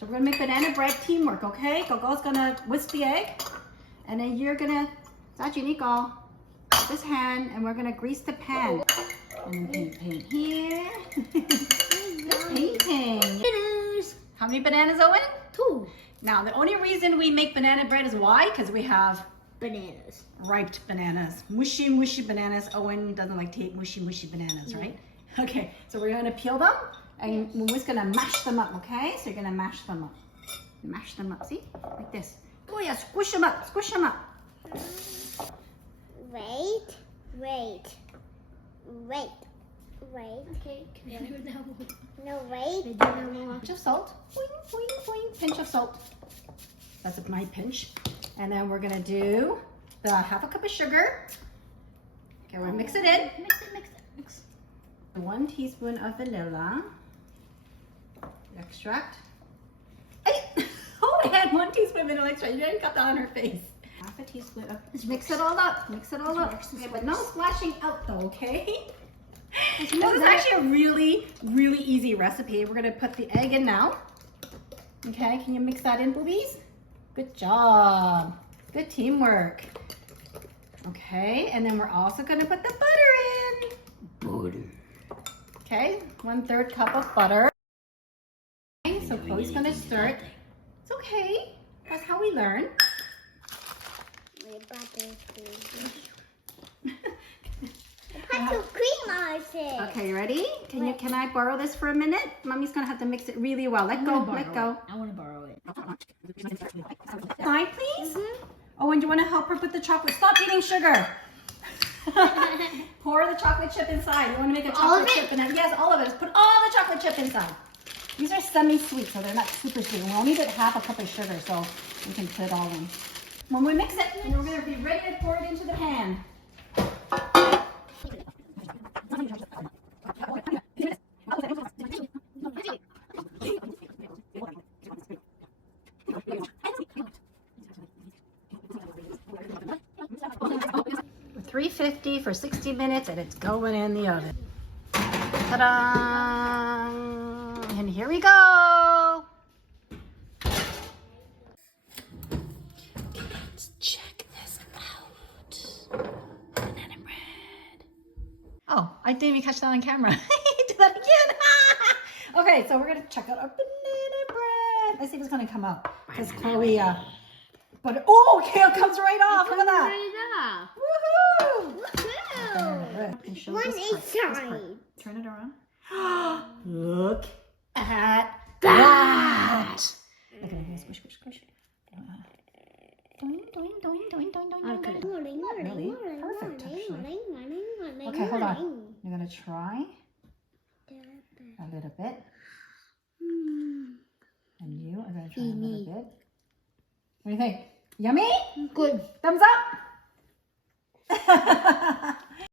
So we're gonna make banana bread teamwork, okay? Gogo's gonna whisk the egg, and then you're gonna, Nico, this hand, and we're gonna grease the pan. And then paint here. Painting. How many bananas, Owen? 2 Now, the only reason we make banana bread is why? Because we have bananas. Ripe bananas. Mushy bananas. Owen doesn't like to eat mushy bananas, right? Okay, so we're gonna peel them and we're just gonna mash them up, okay? So you're gonna mash them up. Mash them up, see? Like this. Oh yeah, squish them up, squish them up. Wait. Okay, can I do it now? No, wait. Pinch of salt. Boing, boing, boing. Pinch of salt. That's my pinch. And then we're gonna do the half a cup of sugar. Okay, we're gonna mix it in. Mix. 1 teaspoon of vanilla extract. Oh, I had 1 teaspoon of vanilla extract. You didn't cut that on her face. Half a teaspoon of. Just mix it all up. Mix it all up. Okay, but no splashing out though. Okay. This is actually a really easy recipe. We're gonna put the egg in now. Okay, can you mix that in, boobies? Good job. Good teamwork. Okay, and then we're also gonna put the butter in. Okay, 1/3 cup of butter. Okay, so Chloe's gonna stir it. It's okay. That's how we learn. Put some cream on it. Okay, you ready? Can I borrow this for a minute? Mommy's gonna have to mix it really well. Let go. I want to borrow it. Side, please. Oh, and do you want to help her put the chocolate? Stop eating sugar. Pour the chocolate chip inside. You want to make a chocolate chip? Yes, all of it. Just put all the chocolate chip inside. These are semi-sweet, so they're not super sweet. We only did half a cup of sugar, so we can put it all in. When we mix it, and we're going to be ready to pour it into the pan. We're 350 for 60 minutes, and it's going in the oven. Ta-da! And here we go. Let's check this out. Banana bread. Oh, I didn't even catch that on camera. Do that again. Okay, so we're gonna check out our banana bread. Let's see if it's gonna come out. Because Chloe, but oh, okay, it comes right off. Look at that. Woohoo! One side. Turn it around. Look at that. Look at it. Squish. Doing. Really? Perfect, actually. Okay, hold on. You're gonna try a little bit. And you are gonna try a little bit. What do you think? Yummy? Good. Thumbs up.